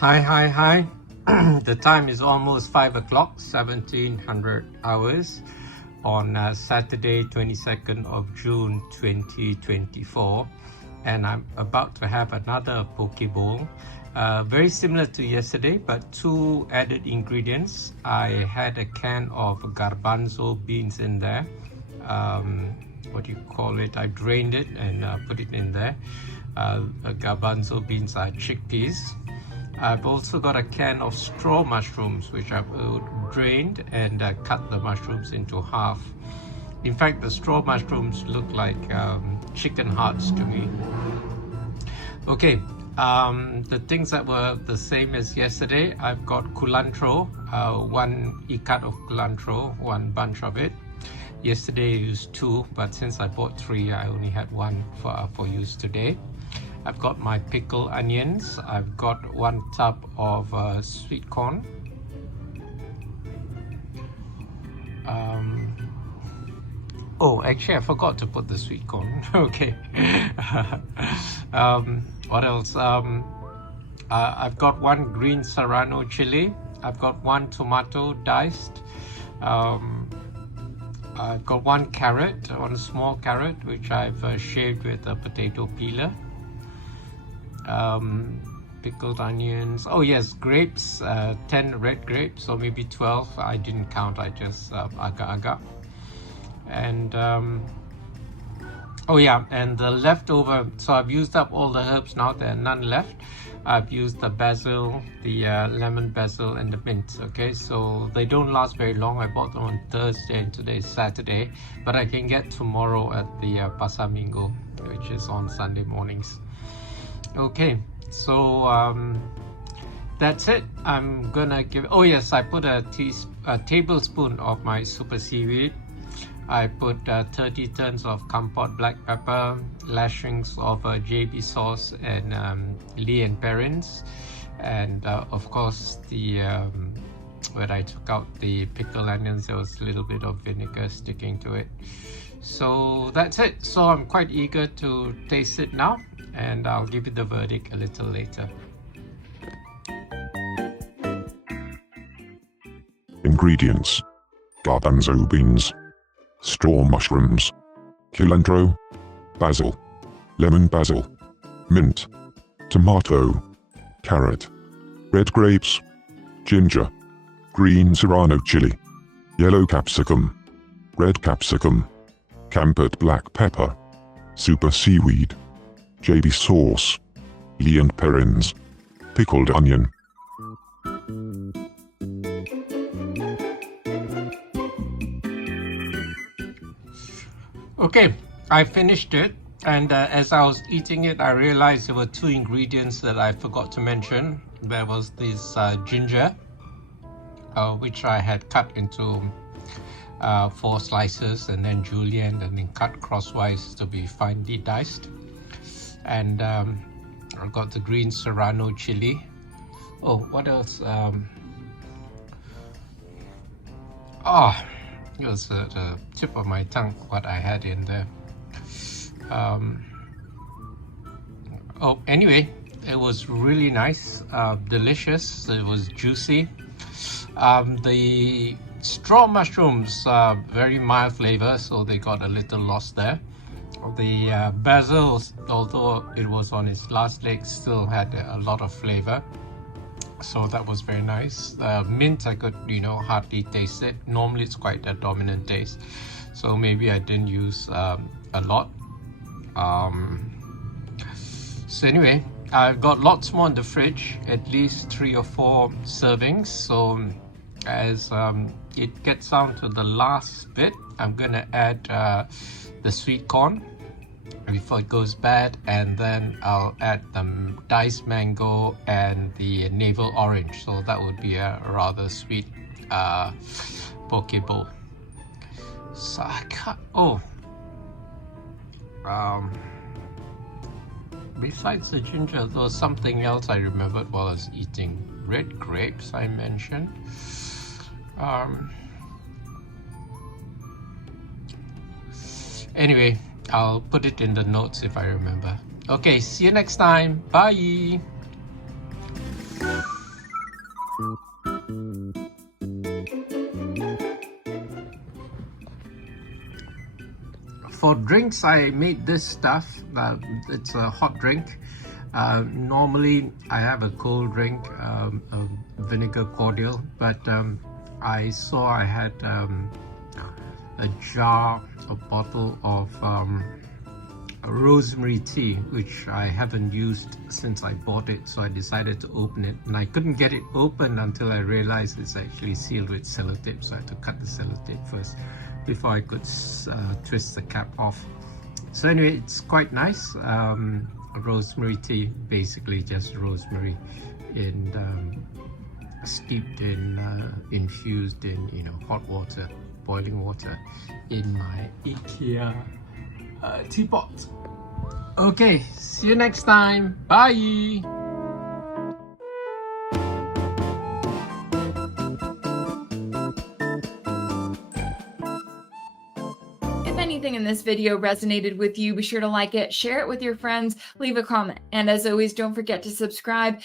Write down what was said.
Hi. The time is almost 5 o'clock, 1700 hours on Saturday, 22nd of June 2024. And I'm about to have another poke bowl. Very similar to yesterday, but two added ingredients. I had a can of Garbanzo beans in there. What do you call it? I drained it and put it in there. Garbanzo beans are chickpeas. I've also got a can of straw mushrooms, which I've drained and cut the mushrooms into half. In fact, the straw mushrooms look like chicken hearts to me. Okay, the things that were the same as yesterday, I've got culantro, one ikat of culantro, one bunch of it. Yesterday I used two, but since I bought three, I only had one for use today. I've got my pickled onions. I've got one tub of sweet corn. Oh, actually, I forgot to put the sweet corn. Okay. What else? I've got one green Serrano chili. I've got one tomato diced. I've got one carrot, one small carrot, which I've shaved with a potato peeler. Pickled onions. Oh yes, grapes, 10 red grapes, or maybe 12. I didn't count, I just aga. And oh yeah, and the leftover, so I've used up all the herbs now, there are none left. I've used the basil, the lemon basil, and the mint. Okay, so they don't last very long. I bought them on Thursday and today is Saturday, but I can get tomorrow at the Pasar Minggu, which is on Sunday mornings. Okay, so that's it. I'm gonna give, oh yes, I put a tablespoon of my super seaweed. I put 30 tons of Kampot black pepper, lashings of JB sauce and Lea Perrins, and of course the when I took out the pickled onions, there was a little bit of vinegar sticking to it. So that's it. So I'm quite eager to taste it now, and I'll give you the verdict a little later. Ingredients: garbanzo beans, straw mushrooms, culantro, basil, lemon basil, mint, tomato, carrot, red grapes, ginger, green Serrano chili, yellow capsicum, red capsicum, Kampot black pepper, super seaweed, JB sauce, Lea Perrins, pickled onion. Okay, I finished it, and as I was eating it, I realized there were two ingredients that I forgot to mention. There was this ginger, which I had cut into 4 slices, and then julienne, and then cut crosswise to be finely diced. And I've got the green Serrano chili. Oh, what else? It was the tip of my tongue what I had in there. Oh, anyway, it was really nice, delicious. It was juicy. The straw mushrooms are very mild flavor, so they got a little lost there. The basil, although it was on its last leg, still had a lot of flavor, so that was very nice. Mint, I could hardly taste it. Normally it's quite a dominant taste, so maybe I didn't use a lot. So anyway, I've got lots more in the fridge, at least 3 or 4 servings. So as it gets down to the last bit, I'm gonna add the sweet corn before it goes bad, and then I'll add the diced mango and the navel orange. So that would be a rather sweet poke bowl. So I can't, besides the ginger, there was something else I remembered while I was eating. Red grapes I mentioned. Anyway, I'll put it in the notes if I remember. Okay, see you next time. Bye. For drinks, I made this stuff. It's a hot drink. Normally, I have a cold drink, a vinegar cordial, but I saw I had a bottle of rosemary tea, which I haven't used since I bought it, so I decided to open it, and I couldn't get it open until I realized it's actually sealed with sellotape, so I had to cut the sellotape first before I could twist the cap off. So anyway, it's quite nice. Rosemary tea, basically just rosemary steeped in infused in hot water, boiling water, in my IKEA teapot. Okay, see you next time. Bye. If anything in this video resonated with you, be sure to like it, share it with your friends, leave a comment, and as always, don't forget to subscribe